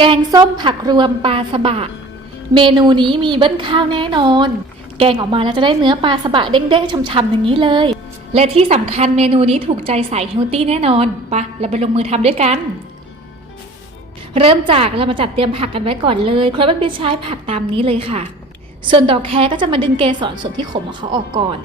แกงส้มผักรวมปลาสบะ เมนูนี้มีเบิ้ลข้าวแน่นอน แกงออกมาแล้วจะได้เนื้อปลาสบะเด้งๆช่ำๆอย่างนี้เลย และที่สำคัญเมนูนี้ถูกใจสายเฮลตี้แน่นอนปะเราไปลงมือทำด้วยกัน เริ่มจากเรามาจัดเตรียมผักกันไว้ก่อนเลยครบเป็นใช้ผักตามนี้เลยค่ะ ส่วนดอกแครก็จะมาดึงเกสรส่วนที่ขมของเขาออกก่อน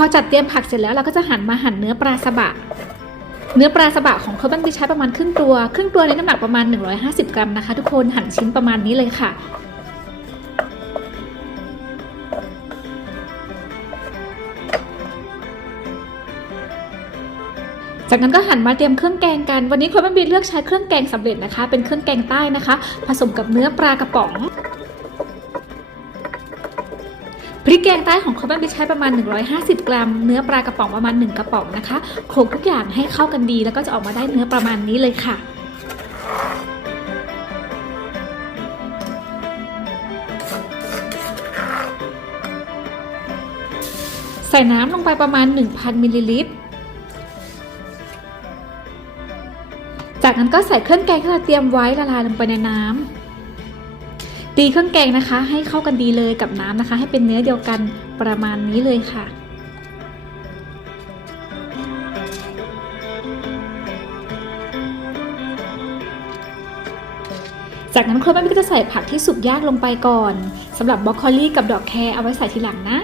อจัดเตรียมผักเสร็จแล้วเราก็จะหั่นมาหั่นเนื้อปลาสบะ เนื้อปลาสบะของเขาบ้านดิใช้ประมาณครึ่งตัว ครึ่งตัวในน้ำหนักประมาณ 150 กรัมนะคะ ทุกคนหั่นชิ้นประมาณนี้เลยค่ะจากนั้นก็หั่นมาเตรียมเครื่องแกงกัน วันนี้ครัวแม่บีเลือกใช้เครื่องแกงสำเร็จนะคะ เป็นเครื่องแกงใต้นะคะ ผสมกับเนื้อปลากระป๋อง พริกแกงใต้ของเขาแม่บีใช้ประมาณ 150 กรัม เนื้อปลากระป๋องประมาณ 1 กระป๋องนะคะโขลกทุกอย่างให้เข้ากันดีแล้วก็จะออกมาได้เนื้อประมาณนี้เลยค่ะใส่น้ำลงไปประมาณ 1,000 มิลลิลิตร จากนั้นก็ใส่เครื่องแกงที่เราเตรียมไว้ละลายลงไปในน้ำ ตีเครื่องแกงนะคะ ให้เข้ากันดีเลยกับน้ำนะคะ ให้เป็นเนื้อเดียวกันประมาณนี้เลยค่ะจากนั้นครัวแม่ก็จะใส่ผักที่สุกยากลงไปก่อนสำหรับบรอกโคลีกับดอกแครเอาไว้ใส่ทีหลังนะ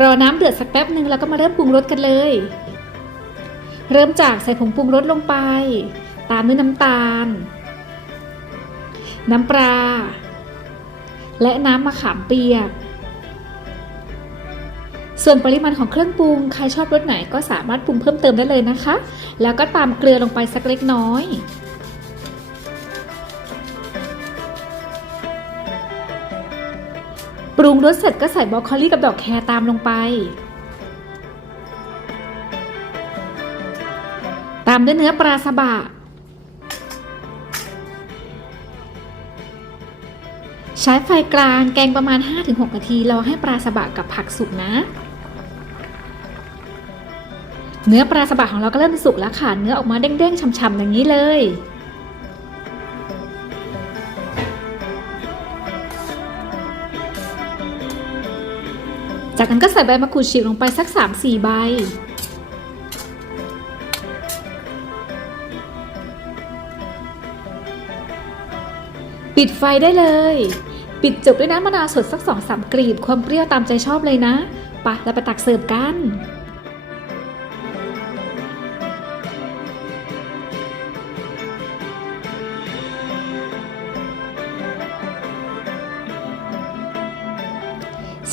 รอน้ำเดือดสักแป๊บหนึ่งแล้วก็มาเริ่มปรุงรสกันเลย เริ่มจากใส่ผงปรุงรสลงไป ตามด้วยน้ำตาล น้ำปลา และน้ำมะขามเปียก ส่วนปริมาณของเครื่องปรุง ใครชอบรสไหนก็สามารถปรุงเพิ่มเติมได้เลยนะคะ แล้วก็ตามเกลือลงไปสักเล็กน้อยปรุงรสเสร็จก็ใส่บรอกโคลีกับดอกแครตามลงไป ตามด้วยเนื้อปลาสบะ ใช้ไฟกลางแกงประมาณ 5-6 นาทีรอให้ปลาสบะกับผักสุกนะ เนื้อปลาสบะของเราก็เริ่มสุกแล้วค่ะ เนื้อออกมาเด้งๆฉ่ำๆอย่างนี้เลยจากนั้นก็ใส่ใบมะกรูดฉีกลงไปสัก 3-4 ใบ ปิดไฟได้เลย ปิดจบด้วยน้ำมะนาวสดสักสองสามกรีบความเปรี้ยวตามใจชอบเลยนะปะแล้วไปตักเสิร์ฟกัน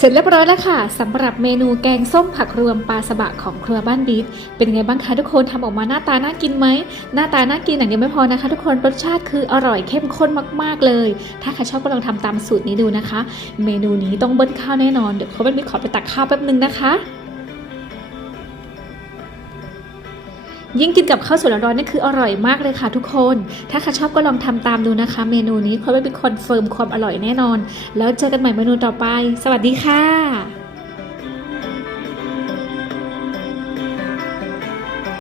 ร็จเรียบร้อยแล้วค่ะสำหรับเมนูแกงส้มผักรวมปลาสบะของครัวบ้านบิ๊กเป็นไงบ้างคะทุกคนทำออกมาหน้าตาน่ากินไหมหน้าตาน่ากินอย่างเดียวไม่พอนะคะ ทุกคนรสชาติคืออร่อยเข้มข้นมากๆเลย ถ้าใครชอบก็ลองทำตามสูตรนี้ดูนะคะ เมนูนี้ต้องเบิ้ลข้าวแน่นอนเดี๋ยวครัวบ้านบิ๊กขอไปตักข้าวแป๊บนึงนะคะ ยิ่งกินกับข้าวสวยร้อนๆนี่คืออร่อยมากเลยค่ะทุกคน ถ้าใครชอบก็ลองทำตามดูนะคะ เมนูนี้เพราะว่าเป็นคอนเฟิร์มความอร่อยแน่นอน แล้วเจอกันใหม่เมนูต่อไป สวัสดีค่ะ